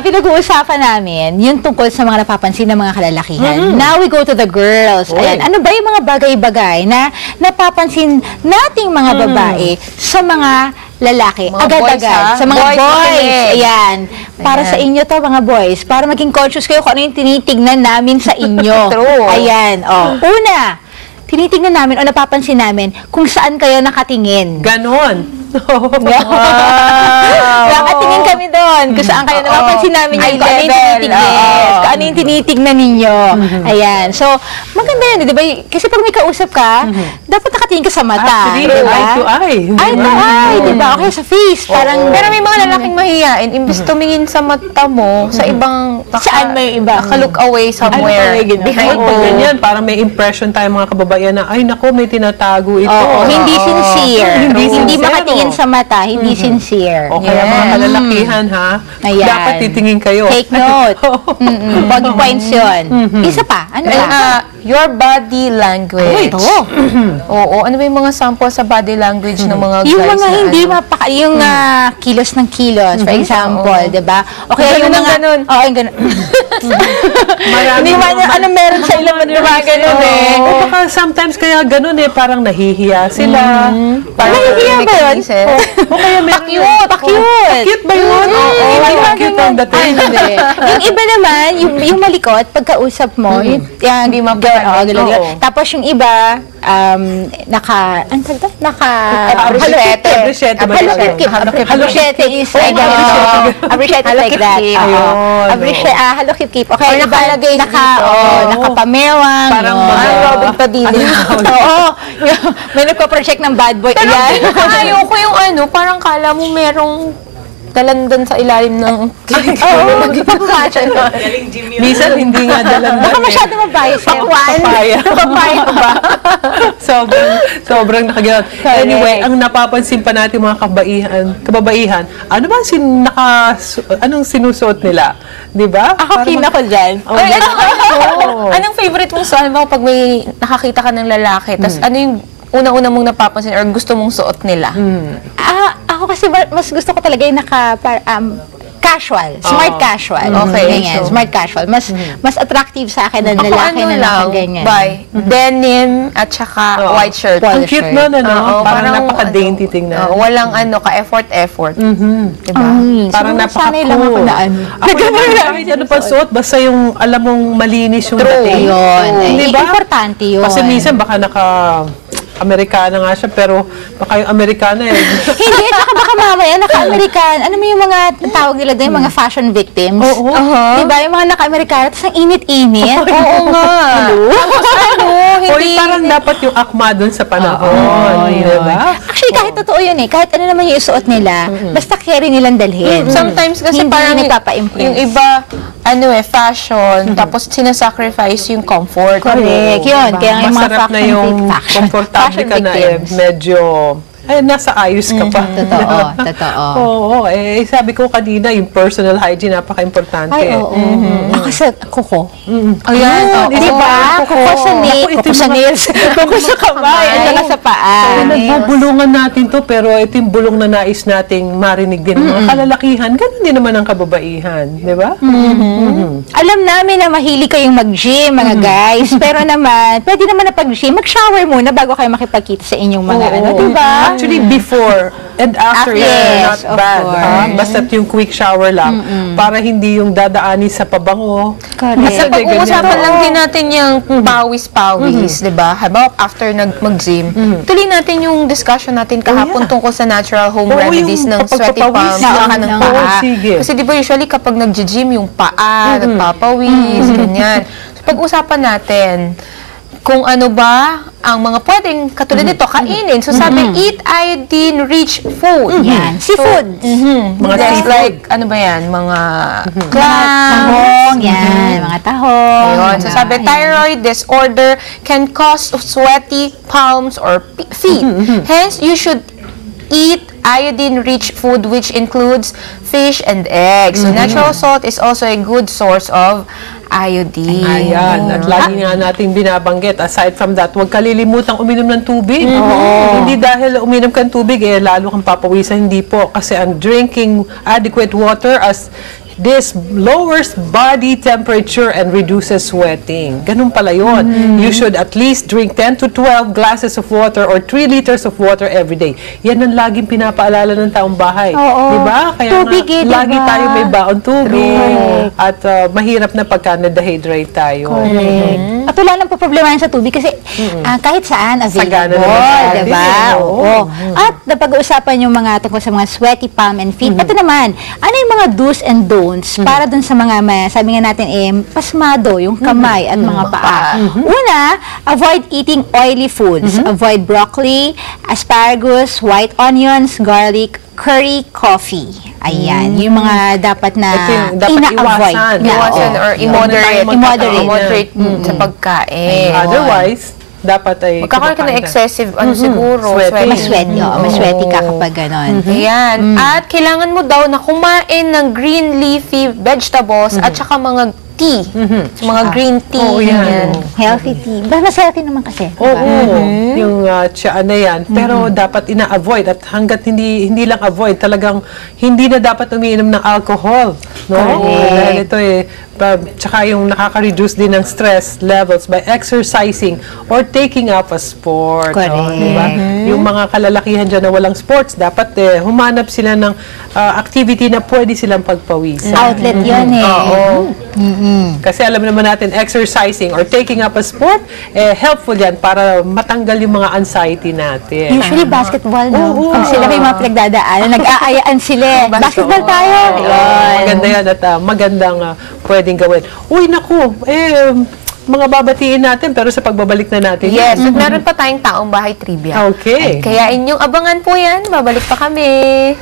pinag-uusapan namin yung tungkol sa mga napapansin ng mga kalalakihan. Now we go to the girls. Ayan, ano ba yung mga bagay-bagay na napapansin nating mga babae sa mga lalaki? Agad-agad. Sa mga boys. Ayan. Para sa inyo to, mga boys. Para maging conscious kayo kung ano yung tinitignan namin sa inyo. True. Ayan. Una, tinitignan namin o napapansin namin kung saan kayo nakatingin. Ganon. Nakatingin kami doon. Kung saan kayo napapansin namin yung kung ano yung tinitignan. Kung ano yung tinitignan ninyo. Ayan. So, maganda yun, di ba? Kasi pag may kausap ka, dapat nakatingin ka sa mata. Actually, eye to eye. Eye to eye, di ba? Okay, sa face. Parang, pero may mga lalaking mahihain, imbis tumingin sa mata mo, sa ibang, saan may iba? look away somewhere. Behind pag ganyan, parang may impression tayo mga kababayan na, ay nako, may tinatago ito. Hindi sincere. Hindi sincere. makatingin sa mata, hindi sincere. O kaya mga kalalakihan, ha? Ayan. Dapat titingin kayo. Take note. Body points yun. Isa pa. Ano ba? Your body language. Oo. Ano ba yung mga sample sa body language ng mga guys Yung mga na hindi yung kilos ng kilos, for example, di ba? O kaya yung mga... ganun. Oo, yung ganun. Hindi man ano meron sa ilang mga ganun eh. O baka sometimes kaya ganun eh, parang nahihiya sila. Nahihiya ba yun? O kaya meron Cute. Cute ba yun? Hindi ba cute ang dating? Yung iba naman, yung malikot, pagkausap mo, hindi tapos yung iba, appreciate is appreciate like that. Hello, keep. Okay, nakapamewang. Parang Robin Padilla. Oo. May nagpa-project ng bad boy. Pero ayoko yung parang kala mo merong dalandan sa ilalim ng Magpapamacha nun. Minsan hindi nga dalandan. Baka masyado mabias. Papaya ba? Sobrang nakagayon. Anyway, ang napapansin pa natin mga kababaihan, ano ba anong sinusuot nila? Di ba? Ako kina ko dyan. Anong favorite mong suot? Halimbawa, pag may nakakita ka ng lalaki, tas ano yung una-una mong napapansin or gusto mong suot nila? Ako kasi mas gusto ko talaga yung casual, smart casual. Okay. Ganyan, smart casual. Mas attractive sa akin ng lalaki na nakaganyan. Denim at saka white shirt. Ang cute nun, parang napaka-dainty tingnan. Walang ka-effort. Diba? Parang sanay lang ako na kahit ano pa suot, basta yung alam mong malinis yung dating. Yun. Diba? Importante yun. Kasi minsan baka Amerikana nga siya, pero baka yung Amerikana Hindi, tsaka baka mamaya naka-American. Ano mo yung mga tawag nila doon, yung mga fashion victims? Diba? Yung mga naka-Amerikana, tapos ang init-init. Oo nga. Hindi. Parang dapat yung akma doon sa panahon. Diba? Actually, kahit totoo yun kahit ano naman yung isuot nila, basta carry nilang dalhin. Sometimes kasi hindi parang nagpapa-impress. yung iba, fashion, tapos sinasacrifice yung comfort. Correct. Yun. Kaya yung mga masarap na yung komportable ka na medyo nasa ayos ka pa. Totoo. Oo. Sabi ko kanina, yung personal hygiene, napaka-importante. Ay, oo. Ako sa kuko. Ayan. Diba? Kuko sa nails. Kuko sa kamay. At saka sa paa. Nagbubulungan natin to, pero ito yung bulong na nais nating marinig din ng mga kalalakihan. Ganun din naman ang kababaihan. Diba? Alam namin na mahilig kayong mag-gym, mga guys. Pero naman, pwede naman na pag-gym, mag-shower muna bago kayo makipagkita sa inyong mga diba? Actually, before and after, not bad. Basta yung quick shower lang. Para hindi yung dadaanin sa pabango. Correct. Pag-uusapan lang din natin yung pawis-pawis, diba? Habang after mag-gym, tuloy natin yung discussion natin kahapon tungkol sa natural home remedies ng sweaty palms, saka ng paa. Kasi diba usually kapag nag-gym, yung paa, nagpapawis, ganyan. So, pag-usapan natin kung ano ba ang mga pwedeng katulad nito kainin. So sabi, eat iodine-rich food. Yan. Seafood. Mga seafood. Like, ano ba yan? Mga clams. Tahong. Yan. Mga tahong. Ayun. So sabi, thyroid disorder can cause sweaty palms or feet. Hence, you should eat iodine-rich food which includes fish and eggs. So natural salt is also a good source of iodine. Ayan. At lagi nga natin binabanggit. Aside from that, huwag kalilimutang uminom ng tubig. Hindi dahil uminom kang tubig, lalo kang papawisan. Hindi po. Kasi ang drinking adequate water, as this lowers body temperature and reduces sweating. Ganun pala yun. You should at least drink 10 to 12 glasses of water or 3 liters of water every day. Yan ang laging pinapaalala ng taong bahay. Diba? Kaya Tubig, lagi diba? tayo may baon tubig. At mahirap na pagka na-dehydrate tayo. At wala nang problema sa tubig kasi kahit saan Sagana available, naman natin, diba? oo. At napag-uusapan yung mga tungkol sa mga sweaty palm and feet. Ito naman, ano yung mga do's and don'ts para dun sa mga, sabi nga natin, pasmado, yung kamay at mga paa. Una, avoid eating oily foods. Avoid broccoli, asparagus, white onions, garlic, curry, coffee. Ayan, yung mga dapat na Ito yung dapat ina-avoid. iwasan. Iwasan or immoderate. Immoderate. Sa pagkain. Otherwise, dapat ay Magkakaroon ka ng excessive, siguro, Sweating. Masweaty, masweaty ka kapag ganon. Ayan. At kailangan mo daw na kumain ng green leafy vegetables at saka mga tea. So, mga green tea. Oo, yan. Healthy tea. Mas healthy naman kasi. Oo, yung tsaa na yan. Pero dapat ina-avoid at hanggat hindi lang avoid, talagang hindi na dapat umiinom ng alcohol. No? Dahil ito tsaka yung nakaka-reduce din ng stress levels by exercising or taking up a sport. Correct. Diba? Yung mga kalalakihan dyan na walang sports, dapat humanap sila ng activity na pwede silang pagpawisan. Outlet yun Oo. Kasi alam naman natin, exercising or taking up a sport, helpful yan para matanggal yung mga anxiety natin. Usually basketball, no? Pag sila may mga pinagdadaanan, nag-aayaan sila. Basketball tayo! Maganda yan at magandang pwedeng gawin. Uy, naku, mga babatiin natin pero sa pagbabalik na natin. Yes, at meron pa tayong taong bahay trivia. Okay. Kaya inyong abangan po yan. Babalik pa kami.